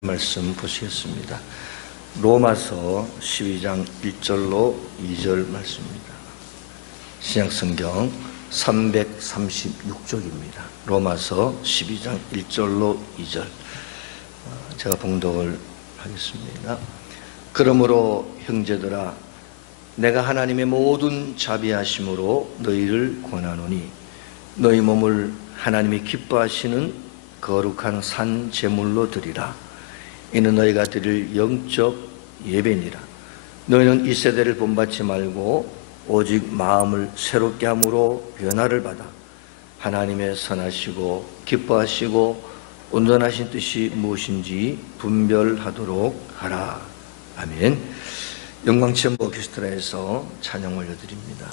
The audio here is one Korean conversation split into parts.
말씀 보시겠습니다. 로마서 12장 1절로 2절 말씀입니다. 신약성경 336쪽입니다. 로마서 12장 1절로 2절 제가 봉독을 하겠습니다. 그러므로 형제들아, 내가 하나님의 모든 자비하심으로 너희를 권하노니 너희 몸을 하나님이 기뻐하시는 거룩한 산 제물로 드리라. 이는 너희가 드릴 영적 예배니라. 너희는 이 세대를 본받지 말고 오직 마음을 새롭게 함으로 변화를 받아 하나님의 선하시고 기뻐하시고 온전하신 뜻이 무엇인지 분별하도록 하라. 아멘. 영광천부 오케스트라에서 찬양 올려드립니다.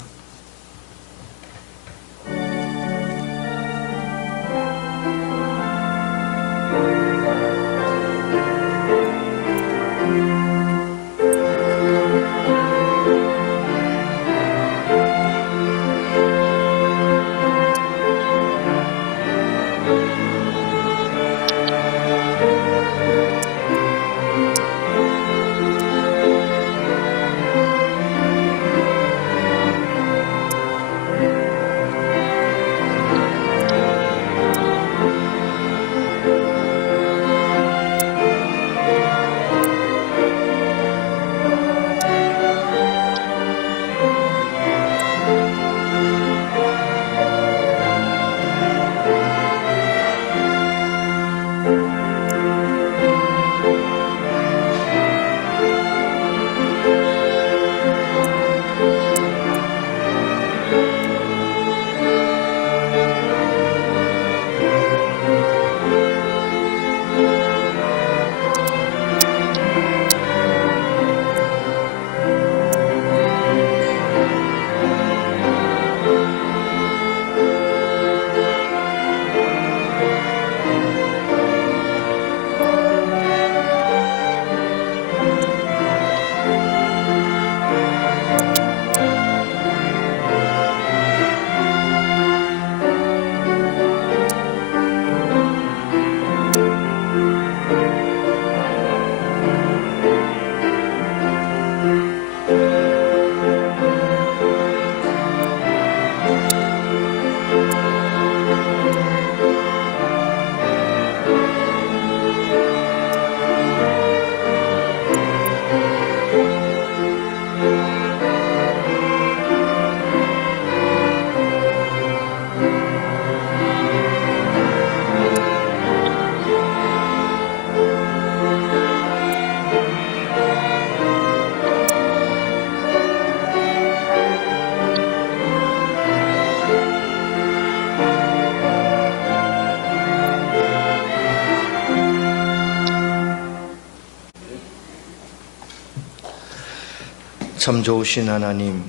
참 좋으신 하나님,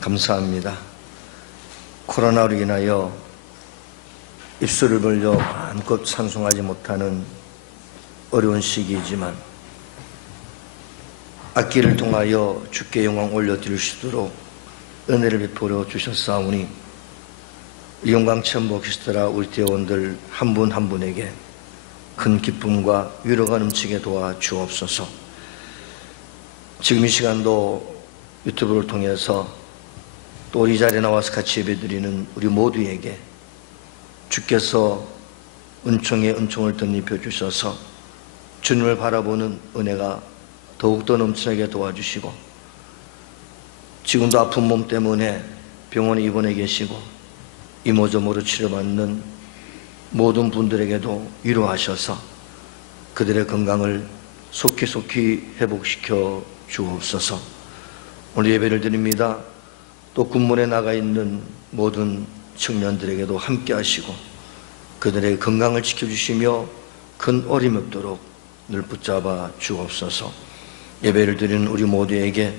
감사합니다. 코로나로 인하여 입술을 벌려 마음껏 찬송하지 못하는 어려운 시기이지만 악기를 통하여 주께 영광 올려드릴 수 있도록 은혜를 베풀어 주셨사오니 영광천부 오케스트라 우리 대원들 한 분 한 분에게 큰 기쁨과 위로가 넘치게 도와 주옵소서. 지금 이 시간도 유튜브를 통해서 또 이 자리에 나와서 같이 예배드리는 우리 모두에게 주께서 은총에 은총을 덧입혀 주셔서 주님을 바라보는 은혜가 더욱더 넘치게 도와주시고, 지금도 아픈 몸 때문에 병원에 입원해 계시고 이모저모로 치료받는 모든 분들에게도 위로하셔서 그들의 건강을 속히 회복시켜 주옵소서. 오늘 예배를 드립니다. 또 군문에 나가 있는 모든 청년들에게도 함께 하시고 그들의 건강을 지켜주시며 큰 어림이 없도록 늘 붙잡아 주옵소서. 예배를 드리는 우리 모두에게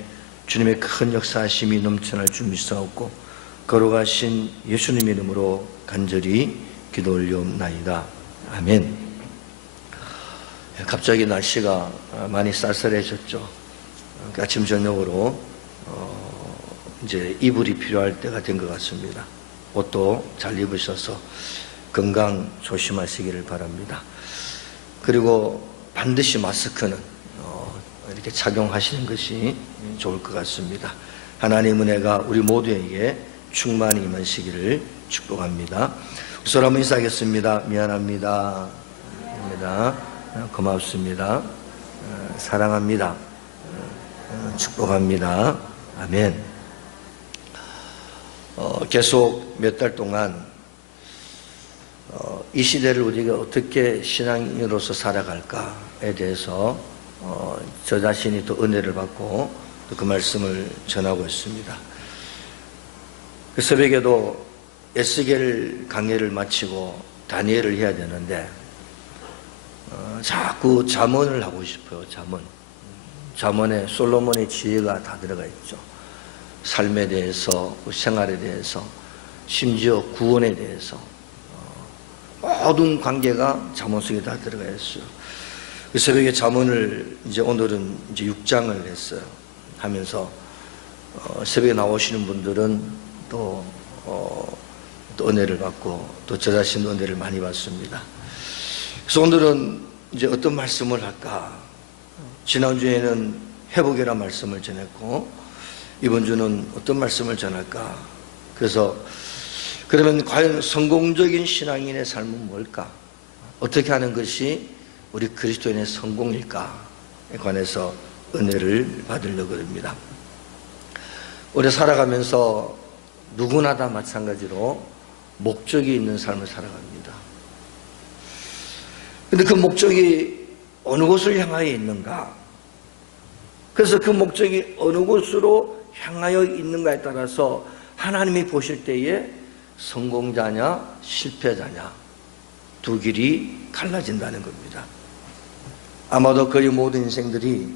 주님의 큰 역사하심이 넘쳐날 줄 믿사옵고 거룩하신 예수님 이름으로 간절히 기도 올리옵나이다. 아멘. 갑자기 날씨가 많이 쌀쌀해졌죠. 아침 저녁으로 이제 이불이 필요할 때가 된 것 같습니다. 옷도 잘 입으셔서 건강 조심하시기를 바랍니다. 그리고 반드시 마스크는 이렇게 착용하시는 것이 좋을 것 같습니다. 하나님 은혜가 우리 모두에게 충만히 임하시기를 축복합니다. 서로 한번 인사하겠습니다. 미안합니다. 고맙습니다. 사랑합니다. 축복합니다. 아멘. 계속 몇 달 동안 이 시대를 우리가 어떻게 신앙인으로서 살아갈까에 대해서 저 자신이 또 은혜를 받고 또 그 말씀을 전하고 있습니다. 그 새벽에도 에스겔 강해를 마치고 다니엘을 해야 되는데 자꾸 잠언을 하고 싶어요. 잠언에 솔로몬의 지혜가 다 들어가 있죠. 삶에 대해서, 생활에 대해서, 심지어 구원에 대해서 모든 관계가 잠언 속에 다 들어가 있어요. 그 새벽에 잠언을 오늘은 6장을 했어요. 하면서 새벽에 나오시는 분들은 또 은혜를 받고 또 저 자신도 은혜를 많이 받습니다. 그래서 오늘은 어떤 말씀을 할까? 지난주에는 회복이라는 말씀을 전했고 이번 주는 어떤 말씀을 전할까? 그래서 그러면 과연 성공적인 신앙인의 삶은 뭘까? 어떻게 하는 것이 우리 그리스도인의 성공일까에 관해서 은혜를 받으려고 합니다. 오래 살아가면서 누구나 다 마찬가지로 목적이 있는 삶을 살아갑니다. 그런데 그 목적이 어느 곳을 향하여 있는가? 그래서 그 목적이 어느 곳으로 향하여 있는가에 따라서 하나님이 보실 때에 성공자냐 실패자냐 두 길이 갈라진다는 겁니다. 아마도 거의 모든 인생들이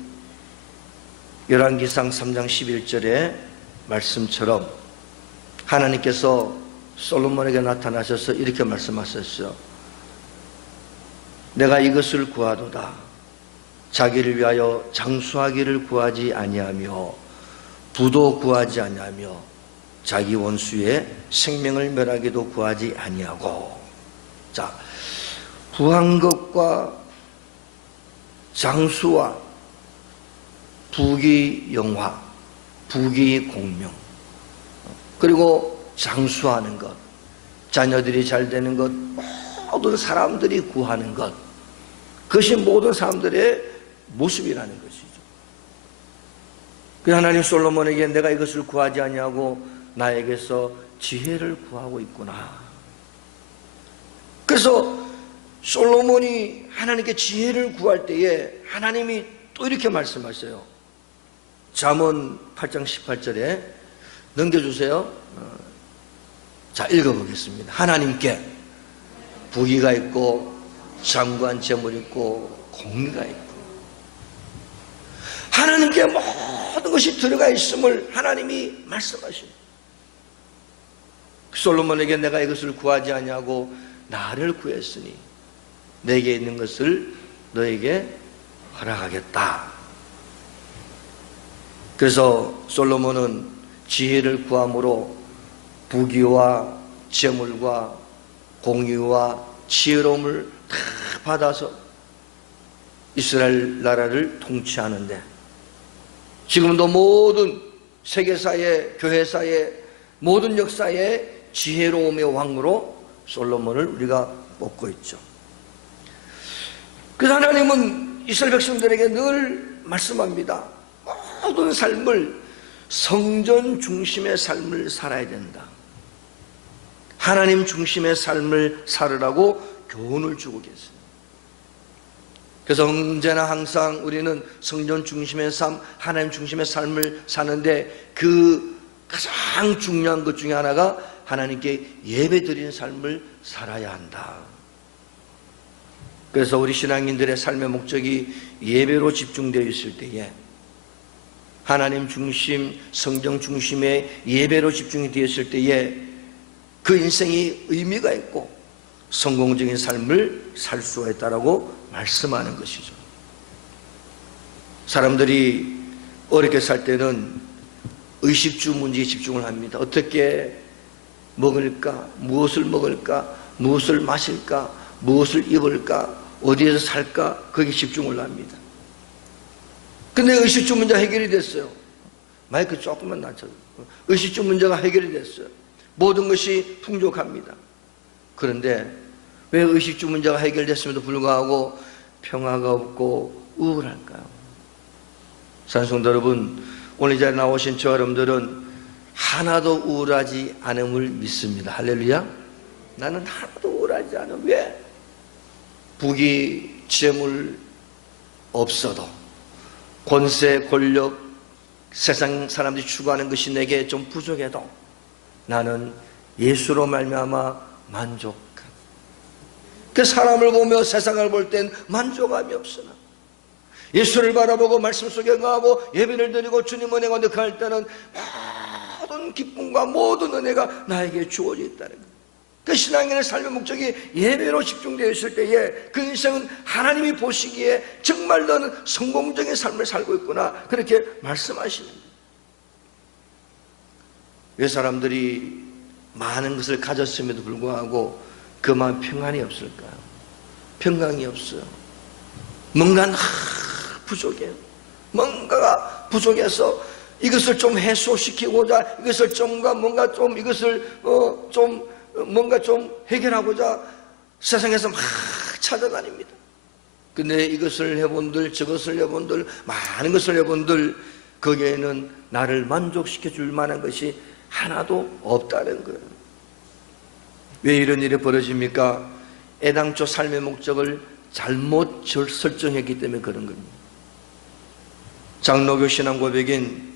열왕기상 3장 11절의 말씀처럼 하나님께서 솔로몬에게 나타나셔서 이렇게 말씀하셨어요. 내가 이것을 구하도다. 자기를 위하여 장수하기를 구하지 아니하며 부도 구하지 아니하며 자기 원수의 생명을 멸하기도 구하지 아니하고. 자, 구한 것과 장수와 부귀 영화, 부귀 공명, 그리고 장수하는 것, 자녀들이 잘 되는 것, 모든 사람들이 구하는 것, 그것이 모든 사람들의 모습이라는 것이죠. 그 하나님 솔로몬에게 내가 이것을 구하지 아니하고 나에게서 지혜를 구하고 있구나. 그래서 솔로몬이 하나님께 지혜를 구할 때에 하나님이 또 이렇게 말씀하세요. 잠언 8장 18절에 넘겨주세요. 자, 읽어보겠습니다. 하나님께 부귀가 있고 장구한 재물이 있고 공의가 있고 하나님께 모든 것이 들어가 있음을 하나님이 말씀하십니다. 솔로몬에게 내가 이것을 구하지 아니하고 나를 구했으니 내게 있는 것을 너에게 허락하겠다. 그래서 솔로몬은 지혜를 구함으로 부귀와 재물과 공의와 지혜로움을 다 받아서 이스라엘 나라를 통치하는데 지금도 모든 세계사의 교회사의 모든 역사의 지혜로움의 왕으로 솔로몬을 우리가 뽑고 있죠. 그래서 하나님은 이스라엘 백성들에게 늘 말씀합니다. 모든 삶을 성전 중심의 삶을 살아야 된다. 하나님 중심의 삶을 살으라고 교훈을 주고 계세요. 그래서 언제나 항상 우리는 성전 중심의 삶, 하나님 중심의 삶을 사는데 그 가장 중요한 것 중에 하나가 하나님께 예배드리는 삶을 살아야 한다. 그래서 우리 신앙인들의 삶의 목적이 예배로 집중되어 있을 때에 하나님 중심, 성경 중심의 예배로 집중이 되었을 때에 그 인생이 의미가 있고 성공적인 삶을 살 수가 있다라고 말씀하는 것이죠. 사람들이 어렵게 살 때는 의식주 문제에 집중을 합니다. 어떻게 먹을까? 무엇을 먹을까? 무엇을 마실까? 무엇을 입을까? 어디에서 살까? 거기에 집중을 합니다. 근데 의식주 문제가 해결이 됐어요. 마이크 조금만 낮춰. 의식주 문제가 해결이 됐어요. 모든 것이 풍족합니다. 그런데 왜 의식주 문제가 해결됐음에도 불구하고 평화가 없고 우울할까요? 산성도 여러분, 오늘 이 자리에 나오신 저 여러분들은 하나도 우울하지 않음을 믿습니다. 할렐루야. 나는 하나도 우울하지 않아. 왜? 부귀 재물 없어도, 권세 권력 세상 사람들이 추구하는 것이 내게 좀 부족해도 나는 예수로 말미암아 만족한. 그 사람을 보며 세상을 볼 땐 만족함이 없으나 예수를 바라보고 말씀 속에 거하고 예배를 드리고 주님 은혜 가운데 갈 때는 모든 기쁨과 모든 은혜가 나에게 주어져 있다는 거예요. 그 신앙인의 삶의 목적이 예배로 집중되어 있을 때에 그 인생은 하나님이 보시기에 정말 너는 성공적인 삶을 살고 있구나, 그렇게 말씀하시는 거예요. 왜 사람들이 많은 것을 가졌음에도 불구하고 그 마음 평안이 없을까요? 평강이 없어요. 뭔가 부족해요. 뭔가가 부족해서 이것을 좀 해소시키고자, 이것을 뭔가 좀 이것을 뭔가 좀 해결하고자 세상에서 막 찾아다닙니다. 근데 이것을 해본들 저것을 해본들 많은 것을 해본들 거기에는 나를 만족시켜 줄 만한 것이 하나도 없다는 거예요. 왜 이런 일이 벌어집니까? 애당초 삶의 목적을 잘못 설정했기 때문에 그런 겁니다. 장로교 신앙고백인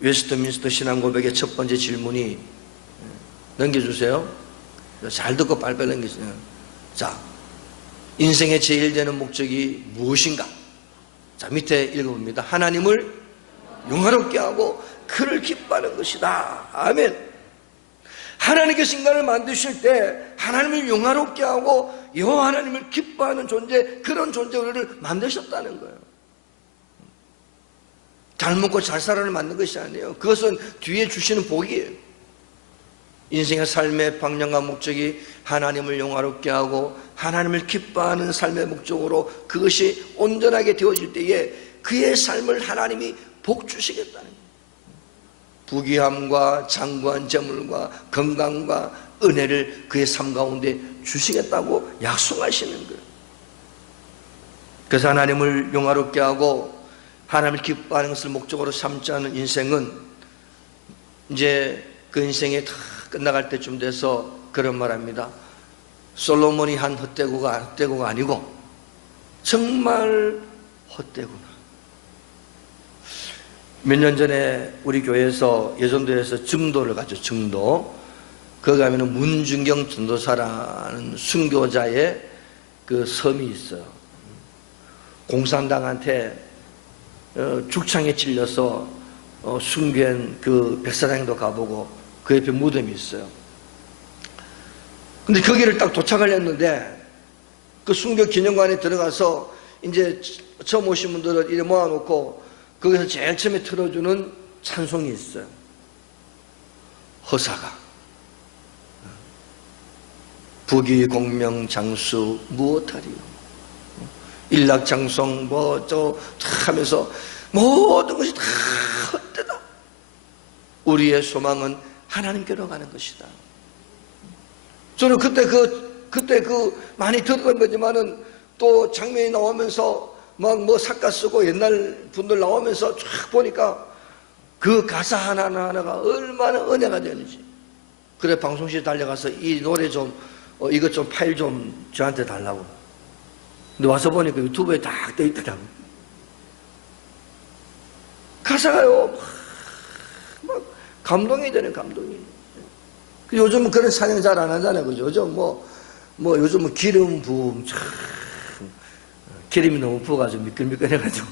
웨스트민스터 신앙고백의 첫 번째 질문이, 넘겨주세요. 잘 듣고 빨리빨리 넘기세요. 자, 인생의 제일 되는 목적이 무엇인가? 자, 밑에 읽어봅니다. 하나님을 영화롭게 하고 그를 기뻐하는 것이다. 아멘. 하나님께서 인간을 만드실 때 하나님을 영화롭게 하고 여호와 하나님을 기뻐하는 존재, 그런 존재를 만드셨다는 거예요. 잘 먹고 잘 살아를 만든 것이 아니에요. 그것은 뒤에 주시는 복이에요. 인생의 삶의 방향과 목적이 하나님을 영화롭게 하고 하나님을 기뻐하는 삶의 목적으로 그것이 온전하게 되어질 때에 그의 삶을 하나님이 복 주시겠다는 거예요. 부귀함과 장구한 재물과 건강과 은혜를 그의 삶 가운데 주시겠다고 약속하시는 거예요. 그래서 하나님을 영화롭게 하고 하나님을 기뻐하는 것을 목적으로 삼지 않은 인생은 이제 그 인생이 다 끝나갈 때쯤 돼서 그런 말합니다. 솔로몬이 한 헛되고가 아니고 정말 헛되구나. 몇 년 전에 우리 교회에서 예전도에서 증도를 가죠. 증도. 거기 가면은 문준경 전도사라는 순교자의 그 섬이 있어요. 공산당한테 죽창에 찔려서 순교한 그 백사장도 가보고 그 옆에 무덤이 있어요. 근데 거기를 딱 도착을 했는데 그 순교 기념관에 들어가서 이제 처음 오신 분들을 이래 모아놓고 거기서 제일 처음에 틀어주는 찬송이 있어요. 허사가 부귀 공명 장수 무엇하리요, 일락장성 하면서 모든 것이 다 헛되다. 우리의 소망은 하나님께로 가는 것이다. 저는 그때 많이 들었던 거지만은 또 장면이 나오면서 막 삭가 쓰고 옛날 분들 나오면서 쫙 보니까 그 가사 하나하나가 얼마나 은혜가 되는지. 그래 방송실에 달려가서 이 노래 좀 이것 좀 파일 좀 저한테 달라고. 근데 와서 보니까 유튜브에 딱 돼 있더라고. 가사가요 막 감동이 되는 감동이. 요즘은 그런 찬양 잘 안 하잖아요. 그죠? 요즘 요즘은 기름 부음 참 기름이 너무 부어가지고 미끌미끌해가지고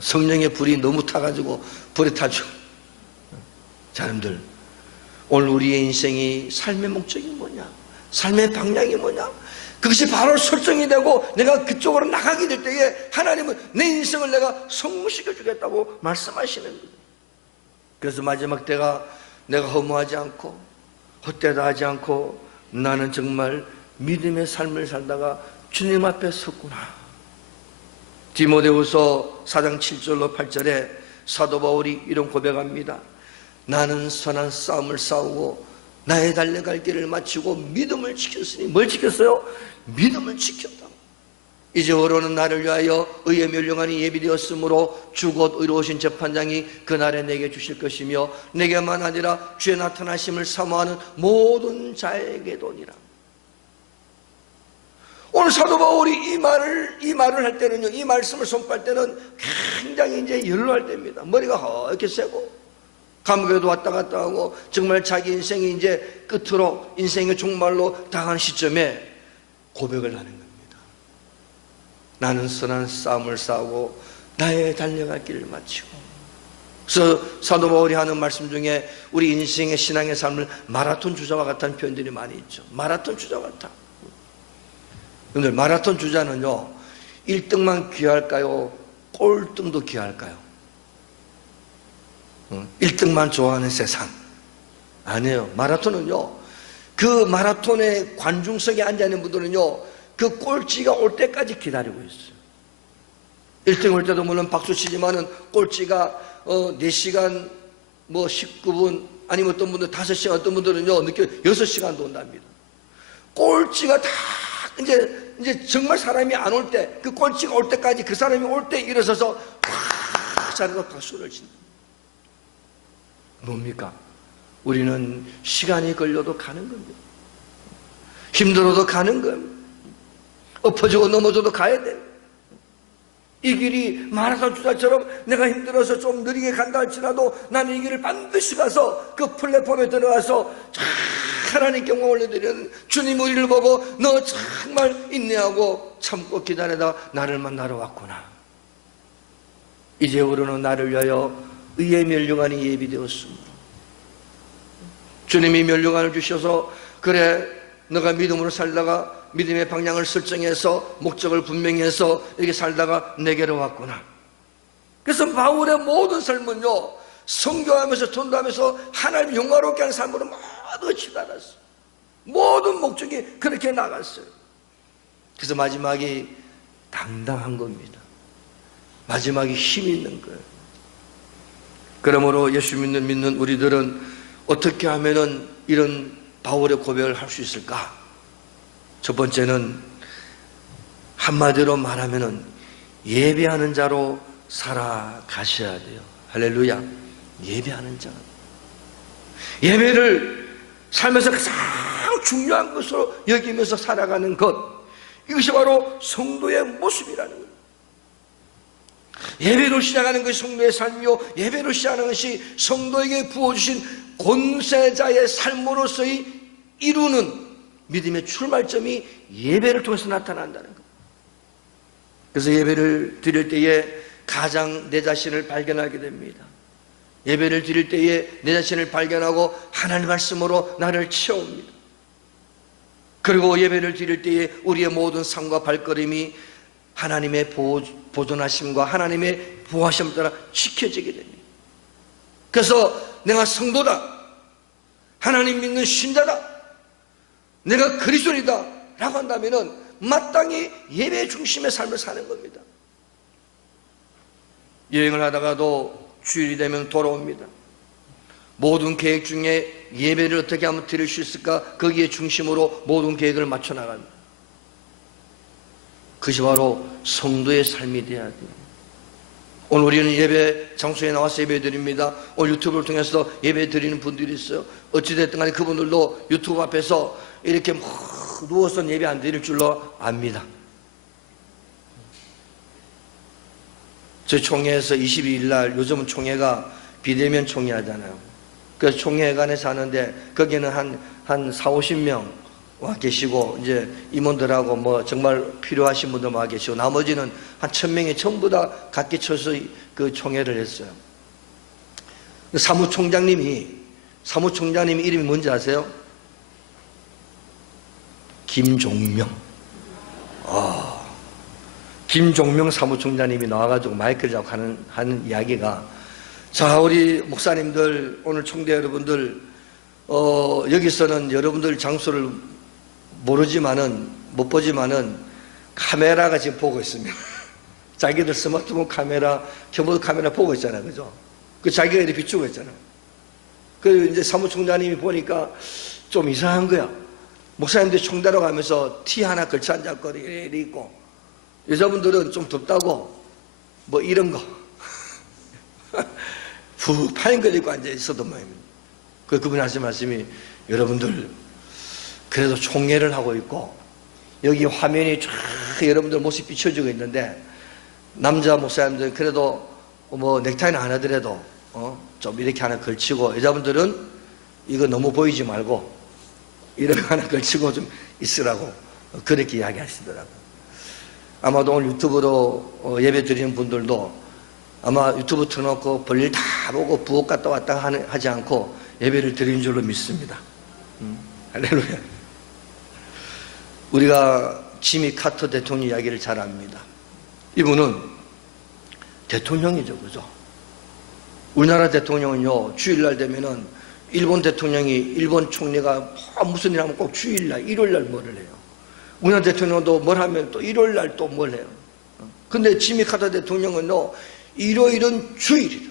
성령의 불이 너무 타가지고 불에 타죠. 자, 여러분들 오늘 우리의 인생이 삶의 목적이 뭐냐, 삶의 방향이 뭐냐, 그것이 바로 설정이 되고 내가 그쪽으로 나가게 될 때에 하나님은 내 인생을 내가 성공시켜 주겠다고 말씀하시는 거예요. 그래서 마지막 때가 내가 허무하지 않고 헛되다 하지 않고 나는 정말 믿음의 삶을 살다가 주님 앞에 섰구나. 디모데후서 4장 7절로 8절에 사도 바울이 이런 고백합니다. 나는 선한 싸움을 싸우고 나의 달려갈 길을 마치고 믿음을 지켰으니, 뭘 지켰어요? 믿음을 지켰다. 이제부로는 나를 위하여 의에 멸류관이 예비되었으므로 주 곧 의로우신 재판장이 그날에 내게 주실 것이며 내게만 아니라 주의 나타나심을 사모하는 모든 자에게도니라. 오늘 사도 바울이 이 말을 할 때는요, 이 말씀을 선포할 때는 굉장히 이제 연로할 때입니다. 머리가 허옇게 새고 감옥에도 왔다 갔다 하고 정말 자기 인생이 이제 끝으로, 인생의 종말로 당한 시점에 고백을 하는 겁니다. 나는 선한 싸움을 싸우고 나의 달려갈 길을 마치고. 그래서 사도 바울이 하는 말씀 중에 우리 인생의 신앙의 삶을 마라톤 주자와 같다는 표현들이 많이 있죠. 마라톤 주자 같아. 근데 마라톤 주자는요, 1등만 귀할까요? 꼴등도 귀할까요? 1등만 좋아하는 세상 아니에요. 마라톤은요, 그 마라톤의 관중석에 앉아있는 분들은요, 그 꼴찌가 올 때까지 기다리고 있어요. 1등 올 때도 물론 박수 치지만은 꼴찌가 4시간 19분, 아니면 어떤 분들 5시간, 어떤 분들은요 늦게 6시간도 온답니다. 꼴찌가 다 이제 정말 사람이 안 올 때, 그 꼴찌가 올 때까지 그 사람이 올 때 일어서서 팍 자리에서 박수를 친다. 뭡니까? 우리는 시간이 걸려도 가는 겁니다. 힘들어도 가는 겁니다. 엎어지고 넘어져도 가야 돼. 이 길이 마라톤 주자처럼 내가 힘들어서 좀 느리게 간다 할지라도 나는 이 길을 반드시 가서 그 플랫폼에 들어가서 하나님께 영광 올려드리는, 주님 우리를 보고 너 정말 인내하고 참고 기다리다 나를 만나러 왔구나. 이제부로는 나를 위하여 의의 멸류관이 예비되었습니다. 주님이 멸류관을 주셔서, 그래 너가 믿음으로 살다가 믿음의 방향을 설정해서 목적을 분명히 해서 이렇게 살다가 내게로 왔구나. 그래서 바울의 모든 삶은요, 선교하면서 전도하면서 하나님 영광롭게 하는 삶으로 모두 치달았어요. 모든 목적이 그렇게 나갔어요. 그래서 마지막이 당당한 겁니다. 마지막이 힘이 있는 거예요. 그러므로 예수 믿는 우리들은 어떻게 하면은 이런 바울의 고백을 할 수 있을까? 첫 번째는 한마디로 말하면은 예배하는 자로 살아가셔야 돼요. 할렐루야. 예배하는 자. 예배를 살면서 가장 중요한 것으로 여기면서 살아가는 것, 이것이 바로 성도의 모습이라는 거예요. 예배로 시작하는 것이 성도의 삶이요, 예배로 시작하는 것이 성도에게 부어주신 권세자의 삶으로서의 이루는 믿음의 출발점이 예배를 통해서 나타난다는 것. 그래서 예배를 드릴 때에 가장 내 자신을 발견하게 됩니다. 예배를 드릴 때에 내 자신을 발견하고 하나님 말씀으로 나를 채웁니다. 그리고 예배를 드릴 때에 우리의 모든 삶과 발걸음이 하나님의 보존하심과 하나님의 보호하심을 따라 지켜지게 됩니다. 그래서 내가 성도다, 하나님 믿는 신자다, 내가 그리스도인이다 라고 한다면 마땅히 예배 중심의 삶을 사는 겁니다. 여행을 하다가도 주일이 되면 돌아옵니다. 모든 계획 중에 예배를 어떻게 하면 드릴 수 있을까, 거기에 중심으로 모든 계획을 맞춰 나갑니다. 그것이 바로 성도의 삶이 되어야 돼요. 오늘 우리는 예배 장소에 나와서 예배 드립니다. 오늘 유튜브를 통해서 예배 드리는 분들이 있어요. 어찌됐든 간에 그분들도 유튜브 앞에서 이렇게 누워서 예배 안 드릴 줄로 압니다. 저희 총회에서 22일 날, 요즘은 총회가 비대면 총회 하잖아요. 그래서 총회관에서 하는데 거기는 한 40-50명 와 계시고, 이제 임원들하고 뭐 정말 필요하신 분들 와 계시고, 나머지는 한 1000명이 전부 다 각기 쳐서 그 총회를 했어요. 사무총장님이 이름이 뭔지 아세요? 김종명. 김종명 사무총장님이 나와가지고 마이크를 잡고 하는 이야기가, 자, 우리 목사님들, 오늘 총대 여러분들, 여기서는 여러분들 장소를 못 보지만은 카메라가 지금 보고 있습니다. 자기들 스마트폰 카메라, 켜보드 카메라 보고 있잖아요. 그죠? 그 자기가 이렇게 비추고 있잖아요. 그 이제 사무총장님이 보니까 좀 이상한 거야. 목사님들이 총대로 가면서 티 하나 걸쳐 앉았고, 이렇게 있고, 여자분들은 좀 덥다고, 뭐 이런 거. 푹 파인 걸 입고 앉아 있었던 모양입니다. 그분이 하신 말씀이, 여러분들, 그래도 총회를 하고 있고, 여기 화면이 쫙 여러분들 모습 비춰지고 있는데, 남자 목사님들은 그래도 뭐 넥타이는 안 하더라도 좀 이렇게 하나 걸치고, 여자분들은 이거 너무 보이지 말고 이렇게 하나 걸치고 좀 있으라고 그렇게 이야기하시더라고요. 아마도 오늘 유튜브로 예배 드리는 분들도 아마 유튜브 틀어놓고 볼일 다 보고 부엌 갔다 왔다 하지 않고 예배를 드리는 줄로 믿습니다. 할렐루야. 우리가 지미 카터 대통령 이야기를 잘 압니다. 이분은 대통령이죠, 그죠? 우리나라 대통령은요, 주일날 되면은 일본 대통령이, 일본 총리가 무슨 일 하면 꼭 주일날, 일요일날 뭐를 해요. 우리나라 대통령도 뭘 하면 또 일요일날 또 뭘 해요. 근데 지미 카터 대통령은요, 일요일은 주일이에요.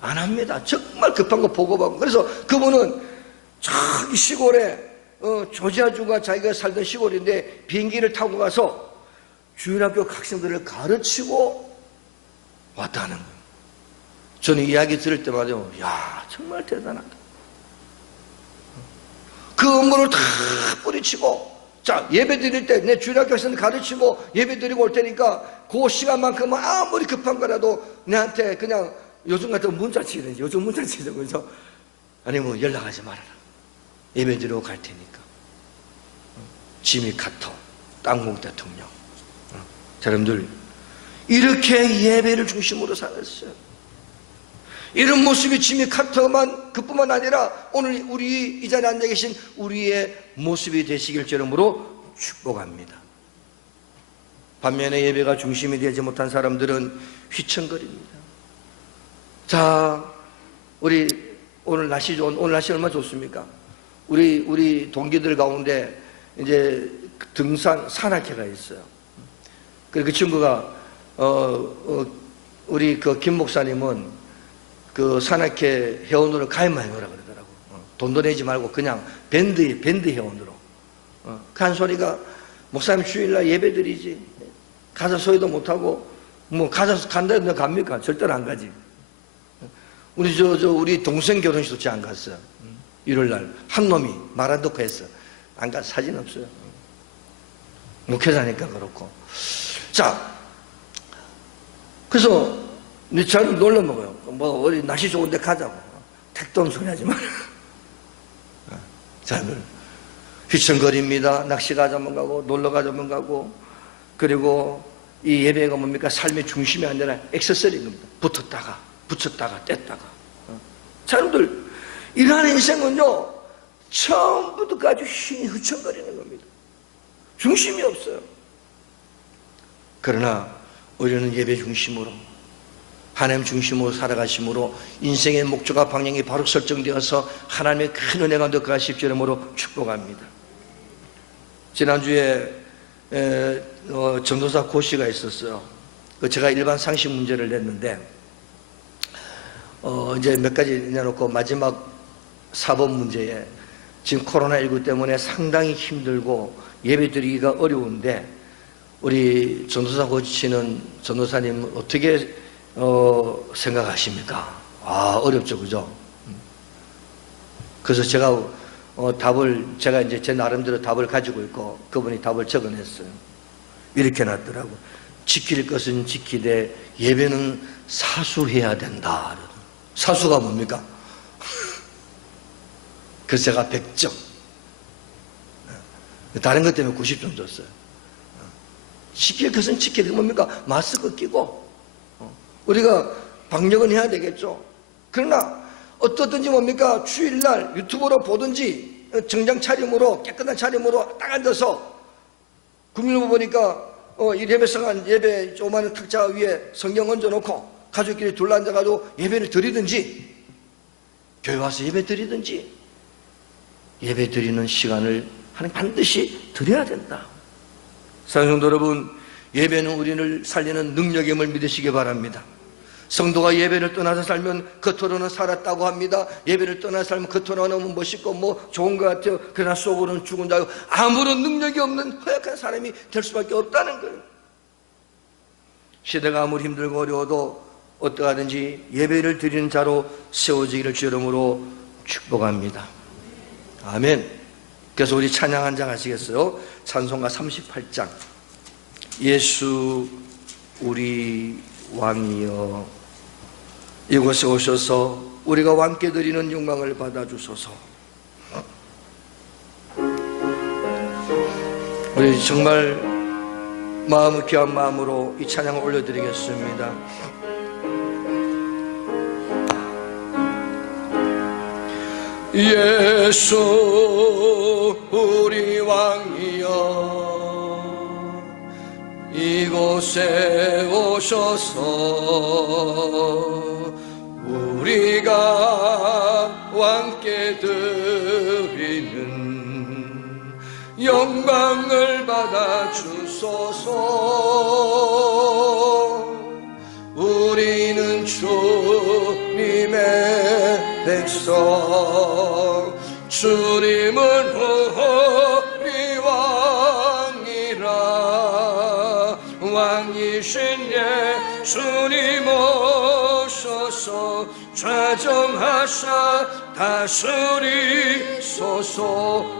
안 합니다. 정말 급한 거 보고받고. 그래서 그분은 저기 시골에, 조지아주가 자기가 살던 시골인데 비행기를 타고 가서 주일학교 학생들을 가르치고 왔다 하는 거예요. 저는 이야기 들을 때마다 야, 정말 대단하다. 그 업무를 다 뿌리치고, 자, 예배 드릴 때 내 주일학교 학생들 가르치고 예배 드리고 올 테니까 그 시간만큼은 아무리 급한 거라도 내한테 그냥 요즘 같은 문자 치든지, 요즘 문자 치든, 그래서 아니 뭐 연락하지 말아라. 예배 드리고 갈 테니까. 지미 카터 땅콩 대통령. 자, 여러분들, 이렇게 예배를 중심으로 살았어요. 이런 모습이 지미 카터만 그뿐만 아니라 오늘 우리 이 자리에 앉아 계신 우리의 모습이 되시길 주름으로 축복합니다. 반면에 예배가 중심이 되지 못한 사람들은 휘청거립니다. 자, 우리 오늘 날씨 얼마나 좋습니까? 우리 동기들 가운데 이제 등산 산악회가 있어요. 그 친구가 우리 그 김 목사님은 그 산악회 회원으로 가입만 해놓으라 그러더라고. 돈도 내지 말고 그냥 밴드 회원으로. 그 한 소리가, 목사님 주일날 예배 드리지, 가서 소리도 못하고 뭐 가서 간다 해도 갑니까? 절대로 안 가지. 우리 동생 결혼식도 제 안 갔어요. 일요일날 한 놈이 말 안 듣고 했어. 안 가서 사진 없어요. 목회자니까 그렇고. 자, 그래서 저는 놀러 먹어요. 뭐 어디 날씨 좋은데 가자고. 택도 없는 소리 하지 마라. 자, 휘청거립니다. 낚시 가자면 가고, 놀러 가자면 가고, 그리고 이 예배가 뭡니까? 삶의 중심이 아니라 액세서리인 겁니다. 붙었다가 붙였다가 뗐다가. 자, 여러분들, 이러한 인생은요, 처음부터까지 휘청거리는 겁니다. 중심이 없어요. 그러나 우리는 예배 중심으로, 하나님 중심으로 살아가심으로 인생의 목적과 방향이 바로 설정되어서 하나님의 큰 은혜가 느껴가십시오 이름으로 축복합니다. 지난주에 전도사 고시가 있었어요. 제가 일반 상식 문제를 냈는데 이제 몇 가지 내놓고 마지막 4번 문제에 지금 코로나19 때문에 상당히 힘들고 예배드리기가 어려운데 우리 전도사 고치는 전도사님 어떻게 생각하십니까? 어렵죠, 그죠? 그래서 제가 제가 이제 제 나름대로 답을 가지고 있고 그분이 답을 적어냈어요. 이렇게 놨더라고. 지킬 것은 지키되 예배는 사수해야 된다. 사수가 뭡니까? 그래서 제가 100점. 다른 것 때문에 90점 줬어요. 지킬 것은 지켜야 되는 뭡니까? 마스크 끼고 우리가 방역은 해야 되겠죠. 그러나 어떻든지 뭡니까? 주일날 유튜브로 보든지 정장 차림으로 깨끗한 차림으로 딱 앉아서 국민일보 보니까 예배 조그마한 탁자 위에 성경 얹어놓고 가족끼리 둘러앉아가지고 예배를 드리든지 교회 와서 예배 드리든지 예배 드리는 시간을 하나님 반드시 드려야 된다. 사랑하는 성도 여러분, 예배는 우리를 살리는 능력임을 믿으시기 바랍니다. 성도가 예배를 떠나서 살면 겉으로는 살았다고 합니다. 예배를 떠나서 살면 겉으로는 너무 멋있고 뭐 좋은 것 같아요. 그러나 속으로는 죽은 자고 아무런 능력이 없는 허약한 사람이 될 수밖에 없다는 거예요. 시대가 아무리 힘들고 어려워도 어떠하든지 예배를 드리는 자로 세워지기를 주 이름으로 축복합니다. 아멘. 그래서 우리 찬양 한 장 하시겠어요? 찬송가 38장. 예수 우리 왕이여 이곳에 오셔서 우리가 왕께 드리는 영광을 받아주소서. 우리 정말 마음을 귀한 마음으로 이 찬양을 올려드리겠습니다. 예수 우리 왕이여 이곳에 오셔서 우리가 왕께 드리는 영광을 받아 주소서. 우리는 주님의 백성 주님은 우리 왕이라 왕이신 예수님 오셔서 좌정하사 다스리소서.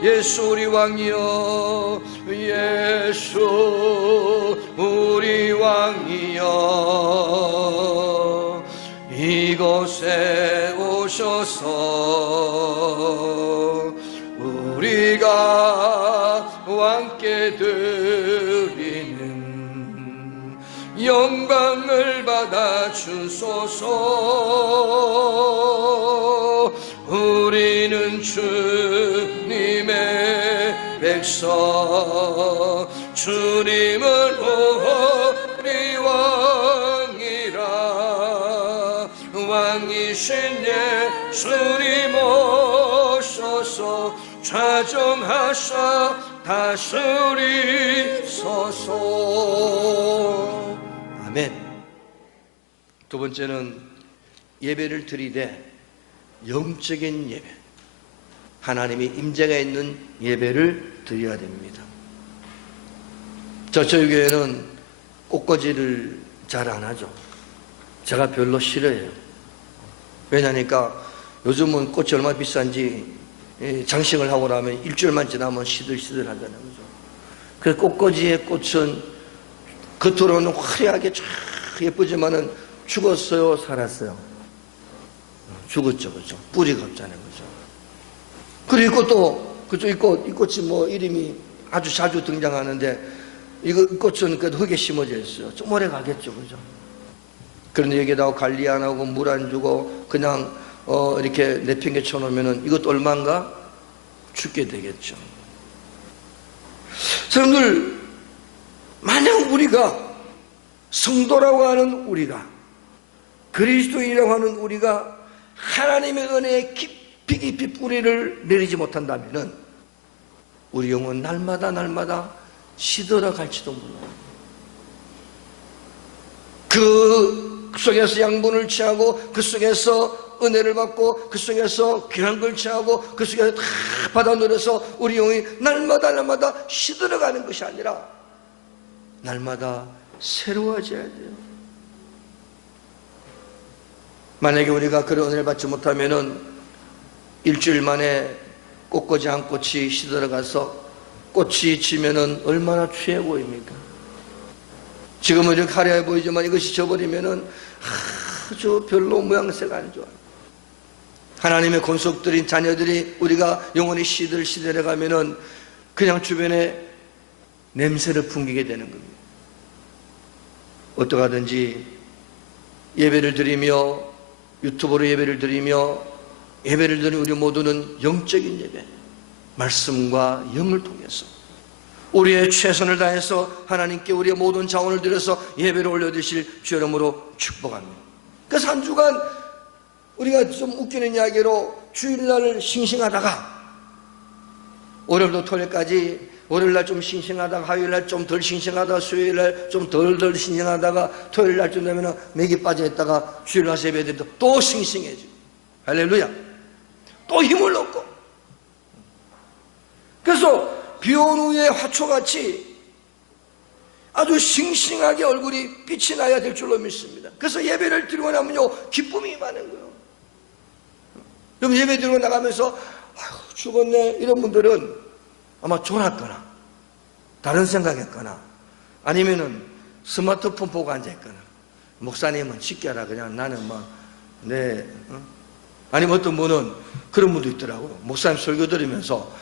예수 우리 왕이여 예수 우리 왕이여 이곳에 오셔서 우리가 왕께 드리는 영광을 받아 주소서. 우리는 주님의 백성 주님은 우리 왕이라 왕이신 예수님 오셔서 좌정하사 다스리소서. 아멘. 두 번째는 예배를 드리되 영적인 예배, 하나님의 임재가 있는 예배를 드려야 됩니다. 저희 교회는 꽃꽂이를 잘 안 하죠. 제가 별로 싫어해요. 왜냐니까 요즘은 꽃이 얼마나 비싼지 장식을 하고 나면 일주일만 지나면 시들시들 하잖아요. 그죠? 그래서 꽃꽂이의 꽃은 겉으로는 화려하게 쫙 예쁘지만은 죽었어요, 살았어요? 죽었죠, 그죠? 뿌리가 없잖아요, 그죠? 그리고 또, 그죠? 이 꽃이 뭐 이름이 아주 자주 등장하는데, 이 꽃은 그 흙에 심어져 있어요. 좀 오래 가겠죠, 그죠? 그런데 여기다가 관리 안 하고 물 안 주고 그냥, 이렇게 내팽개 쳐놓으면은 이것도 얼마인가? 죽게 되겠죠. 여러분들, 만약 우리가, 성도라고 하는 우리가, 그리스도인이라고 하는 우리가 하나님의 은혜에 깊이 뿌리를 내리지 못한다면 우리 영혼 날마다 시들어 갈지도 몰라요. 그 속에서 양분을 취하고 그 속에서 은혜를 받고 그 속에서 귀한 걸 취하고 그 속에서 다 받아 누려서 우리 영혼이 날마다 시들어가는 것이 아니라 날마다 새로워져야 돼요. 만약에 우리가 그런 은혜를 받지 못하면은 일주일 만에 꽃꽂이 한 꽃이 시들어가서 꽃이 지면은 얼마나 추해 보입니까? 지금은 이렇게 화려해 보이지만 이것이 져버리면은 아주 별로 모양새가 안 좋아요. 하나님의 권속들인 자녀들이 우리가 영원히 시들시들해 가면은 그냥 주변에 냄새를 풍기게 되는 겁니다. 어떡하든지 예배를 드리며 유튜브로 예배를 드리며 예배를 드리는 우리 모두는 영적인 예배, 말씀과 영을 통해서 우리의 최선을 다해서 하나님께 우리의 모든 자원을 들여서 예배를 올려드실 주 이름으로 축복합니다. 그래서 한 주간 우리가 좀 웃기는 이야기로 주일날을 싱싱하다가 월요일부터 토요일까지 월요일날 좀 싱싱하다가 화요일날 좀 덜 싱싱하다가 수요일날 좀 덜 싱싱하다가 토요일날쯤 되면 맥이 빠져있다가 주일날 예배 드리면 또 싱싱해지고 할렐루야. 또 힘을 얻고. 그래서 비온 후에 화초같이 아주 싱싱하게 얼굴이 빛이 나야 될 줄로 믿습니다. 그래서 예배를 드리고 나면요 기쁨이 많은 거예요. 그럼 예배 드리고 나가면서 아휴 죽었네 이런 분들은 아마 졸았거나 다른 생각했거나 아니면은 스마트폰 보고 앉아있거나 목사님은 쉽게 하라 그냥 나는 아니면 어떤 분은 그런 분도 있더라고요. 목사님 설교 들으면서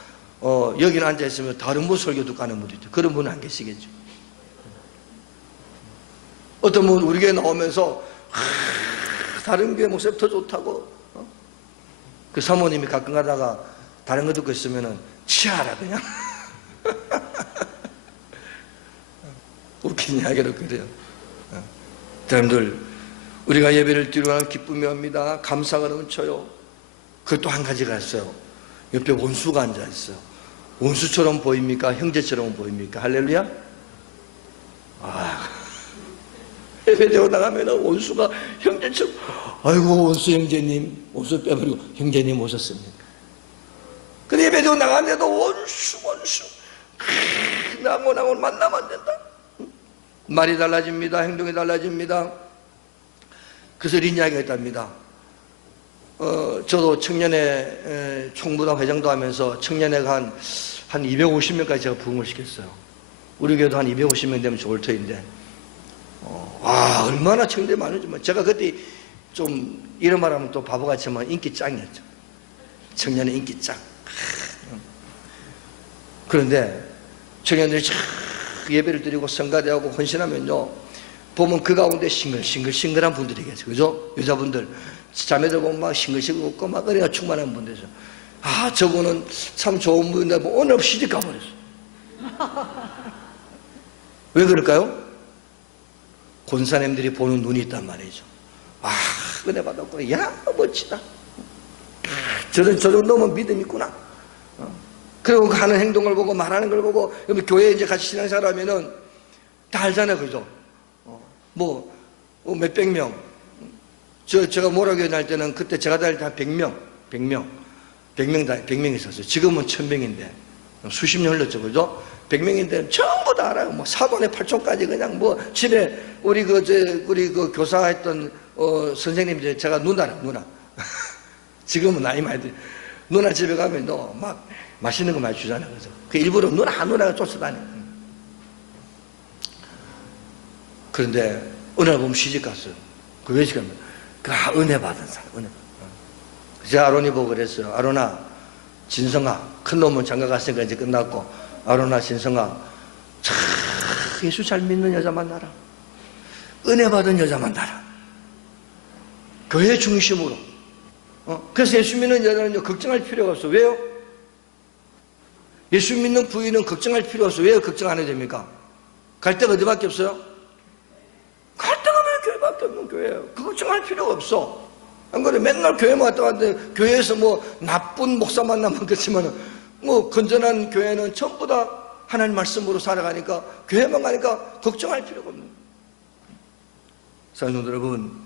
여기는 앉아있으면 다른 분 설교 듣고 가는 분도 있죠. 그런 분은 안 계시겠죠. 어떤 분은 우리 교회 나오면서 다른 교회 목사님 더 좋다고 그 사모님이 가끔 가다가 다른 거 듣고 있으면은 치아라 그냥 웃긴 이야기로 그래요. 여러분들 우리가 예배를 드리고 기쁨이 옵니다. 감사가 넘쳐요. 그것도 한 가지가 있어요. 옆에 원수가 앉아있어요. 원수처럼 보입니까? 형제처럼 보입니까? 할렐루야. 예배대로 나가면 원수가 형제처럼 아이고 원수 형제님 원수 빼버리고 형제님 오셨습니다. 근데 예배대로 나가는데도 원수 나하고 만나면 안 된다. 말이 달라집니다. 행동이 달라집니다. 그래서 이런 이야기가 있답니다. 저도 청년회 총무단 회장도 하면서 청년회가 한 250명까지 제가 부흥을 시켰어요. 우리 교회도 한 250명 되면 좋을 터인데 얼마나 청년들이 많은지 제가 그때 좀 이런 말하면 또 바보 같지만 인기 짱이었죠. 청년의 인기 짱. 그런데 청년들이 예배를 드리고 성가대하고 헌신하면요 보면 그 가운데 싱글한 분들이 계세요. 그죠? 여자분들 자매들 보면 막 싱글싱글 웃고 막 은혜가 충만한 분들이죠. 저분은 참 좋은 분인데 오늘 시집 가버렸어. 왜 그럴까요? 권사님들이 보는 눈이 있단 말이죠. 은혜 받았구나. 야 멋지다. 저 정도면 믿음이 있구나. 그리고 하는 행동을 보고 말하는 걸 보고 교회에 이제 같이 신앙생활하면은 다 알잖아요. 그죠? 몇백 명. 제가 모라교회 다닐 때는 그때 제가 다닐 때 한 100명 있었어요. 지금은 1000명인데 수십 년 흘렀죠. 그죠? 100명인데 전부 다 알아요. 사돈의 팔촌까지 그냥 집에 우리 그 교사했던 선생님이 제가 누나. 지금은 나이 많이 들. 누나 집에 가면 막 맛있는 거 많이 주잖아요. 그죠? 그 일부러 누나가 쫓아다녀. 그런데 어느 날 보면 시집 갔어요. 그 왜 시집 가면 은혜 받은 사람, 은혜. 제 아론이 보고 그랬어요. 아론아, 진성아, 큰 놈은 장가 갔으니까 이제 끝났고, 아론아, 진성아, 예수 잘 믿는 여자 만나라. 은혜 받은 여자 만나라. 교회 중심으로. 그래서 예수 믿는 여자는요, 걱정할 필요가 없어. 왜요? 예수 믿는 부인은 걱정할 필요 없어. 왜 걱정 안 해도 됩니까? 갈 데가 어디밖에 없어요? 갈 데가 왜 교회밖에 없는 교회예요? 그 걱정할 필요가 없어. 안 그래? 맨날 교회만 왔다 갔는데 교회에서 나쁜 목사 만나면 그렇지만 건전한 교회는 전부 다 하나님 말씀으로 살아가니까 교회만 가니까 걱정할 필요가 없는 거예요. 사랑하는 여러분,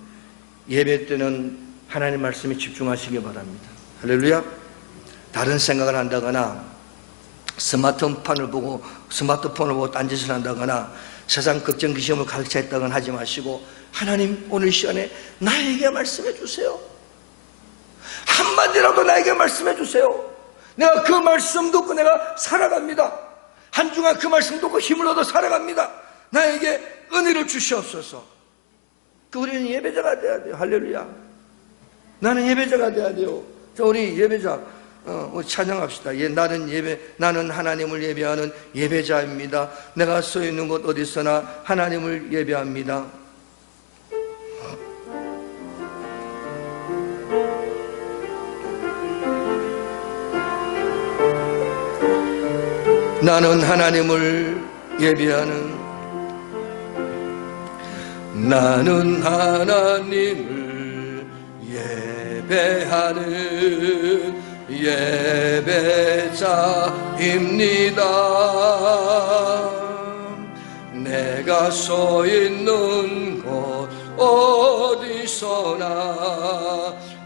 예배 때는 하나님 말씀에 집중하시기 바랍니다. 할렐루야. 다른 생각을 한다거나 스마트폰을 보고 딴짓을 한다거나 세상 걱정 기시험을 가득 찼다거나 하지 마시고 하나님 오늘 시간에 나에게 말씀해 주세요. 한마디라도 나에게 말씀해 주세요. 내가 그 말씀 듣고 내가 살아갑니다. 한 주간 그 말씀 듣고 힘을 얻어 살아갑니다. 나에게 은혜를 주시옵소서. 우리는 예배자가 돼야 돼요. 할렐루야. 나는 예배자가 돼야 돼요. 자, 우리 예배자 찬양합시다. 나는 하나님을 예배하는 예배자입니다. 내가 서 있는 곳 어디서나 하나님을 예배합니다. 나는 하나님을 예배하는 예배하는 예배자입니다. 내가 서 있는 곳 어디서나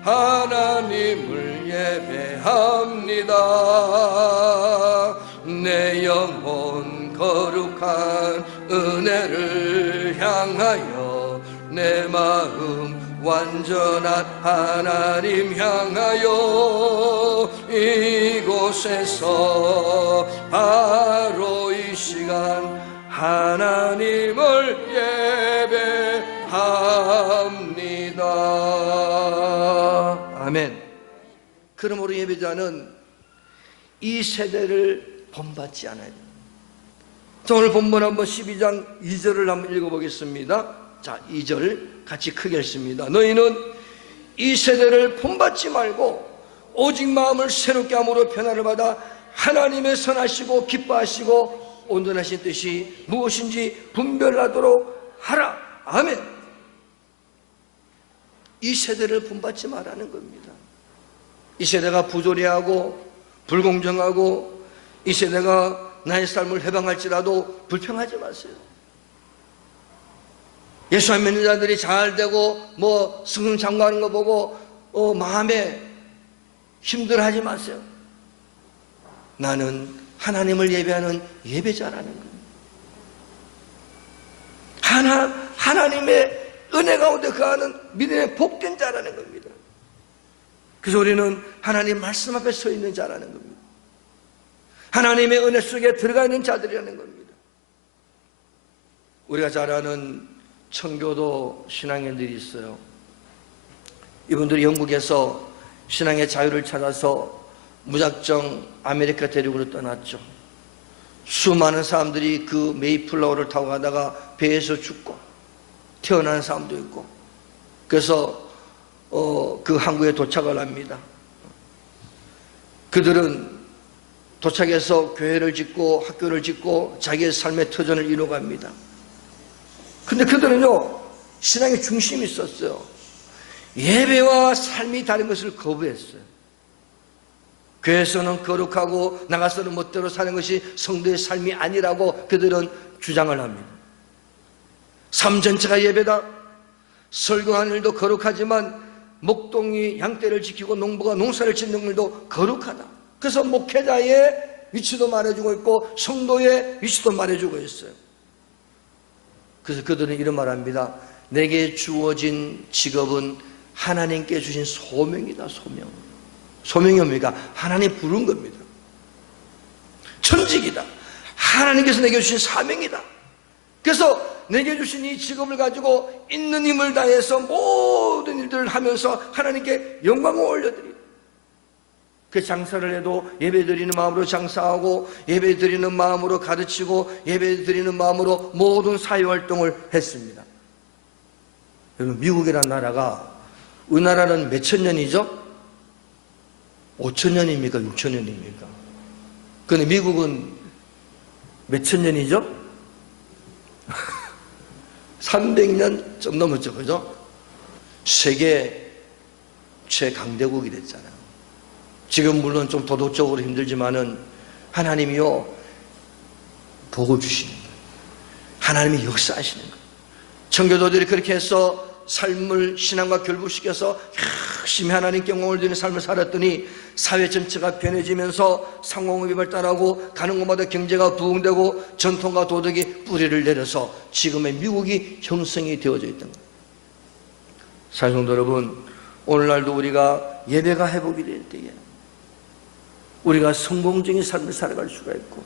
하나님을 예배합니다. 내 영혼 거룩한 은혜를 향하여 내 마음 완전한 하나님 향하여 이곳에서 바로 이 시간 하나님을 예배합니다. 아멘. 그러므로 예배자는 이 세대를 본받지 않아요. 자, 오늘 본문 한번 12장 2절을 한번 읽어보겠습니다. 자, 2절 같이 크게 읽습니다. 너희는 이 세대를 본받지 말고 오직 마음을 새롭게 함으로 변화를 받아 하나님의 선하시고 기뻐하시고 온전하신 뜻이 무엇인지 분별하도록 하라. 아멘. 이 세대를 본받지 말라는 겁니다. 이 세대가 부조리하고 불공정하고 이 세대가 나의 삶을 해방할지라도 불평하지 마세요. 예수 안 믿는 자들이 잘 되고 승승장구하는 거 보고 마음에 힘들어하지 마세요. 나는 하나님을 예배하는 예배자라는 겁니다. 하나님의 은혜 가운데 거하는 믿음의 복된 자라는 겁니다. 그래서 우리는 하나님 말씀 앞에 서 있는 자라는 겁니다. 하나님의 은혜 속에 들어가 있는 자들이라는 겁니다. 우리가 잘 아는 청교도 신앙인들이 있어요. 이분들이 영국에서 신앙의 자유를 찾아서 무작정 아메리카 대륙으로 떠났죠. 수많은 사람들이 그 메이플라워를 타고 가다가 배에서 죽고 태어난 사람도 있고, 그래서 그 항구에 도착을 합니다. 그들은 도착해서 교회를 짓고 학교를 짓고 자기의 삶의 터전을 이루어갑니다. 근데 그들은요, 신앙의 중심이 있었어요. 예배와 삶이 다른 것을 거부했어요. 교회에서는 거룩하고 나가서는 멋대로 사는 것이 성도의 삶이 아니라고 그들은 주장을 합니다. 삶 전체가 예배다. 설교하는 일도 거룩하지만 목동이 양떼를 지키고 농부가 농사를 짓는 일도 거룩하다. 그래서 목회자의 위치도 말해주고 있고 성도의 위치도 말해주고 있어요. 그래서 그들은 이런 말합니다. 내게 주어진 직업은 하나님께 주신 소명이다. 소명이 뭡니까? 하나님 부른 겁니다. 천직이다. 하나님께서 내게 주신 사명이다. 그래서 내게 주신 이 직업을 가지고 있는 힘을 다해서 모든 일들을 하면서 하나님께 영광을 올려드립니다. 그 장사를 해도 예배드리는 마음으로 장사하고 예배드리는 마음으로 가르치고 예배드리는 마음으로 모든 사회활동을 했습니다. 여러분, 미국이라는 나라가 우리나라는 몇천 년이죠? 5천 년입니까? 6천 년입니까? 그런데 미국은 몇천 년이죠? 300년 좀 넘었죠, 그죠? 세계 최강대국이 됐잖아요. 지금 물론 좀 도덕적으로 힘들지만은 하나님이요, 복을 주시는 거예요. 하나님이 역사하시는 거예요. 청교도들이 그렇게 해서 삶을 신앙과 결부시켜서 열심히 하나님께 영광을 드리는 삶을 살았더니 사회 전체가 변해지면서 상공업이 발달하고 가는 곳마다 경제가 부흥되고 전통과 도덕이 뿌리를 내려서 지금의 미국이 형성이 되어져 있던 거예요. 사랑성도 여러분, 오늘날도 우리가 예배가 회복이 될 때에 우리가 성공적인 삶을 살아갈 수가 있고,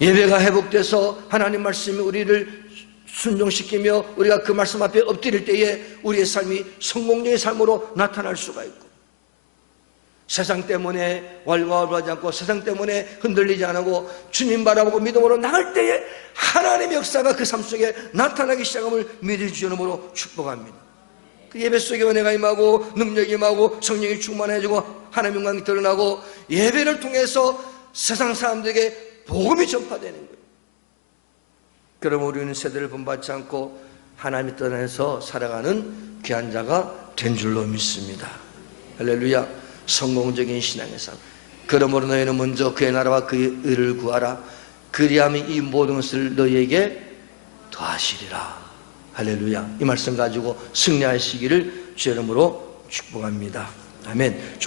예배가 회복돼서 하나님 말씀이 우리를 순종시키며 우리가 그 말씀 앞에 엎드릴 때에 우리의 삶이 성공적인 삶으로 나타날 수가 있고, 세상 때문에 왈가왈부하지 않고 세상 때문에 흔들리지 않고 주님 바라보고 믿음으로 나갈 때에 하나님의 역사가 그 삶 속에 나타나기 시작함을 믿을 주님으로 축복합니다. 그 예배 속에 은혜가 임하고 능력이 임하고 성령이 충만해지고 하나님의 영광이 드러나고 예배를 통해서 세상 사람들에게 복음이 전파되는 거예요. 그럼 우리는 세대를 본받지 않고 하나님의 뜻 안에서 살아가는 귀한 자가 된 줄로 믿습니다. 할렐루야. 성공적인 신앙의 삶. 그러므로 너희는 먼저 그의 나라와 그의 의를 구하라. 그리하면 이 모든 것을 너희에게 더하시리라. 할렐루야. 이 말씀 가지고 승리하시기를 주의 이름으로 축복합니다. 아멘.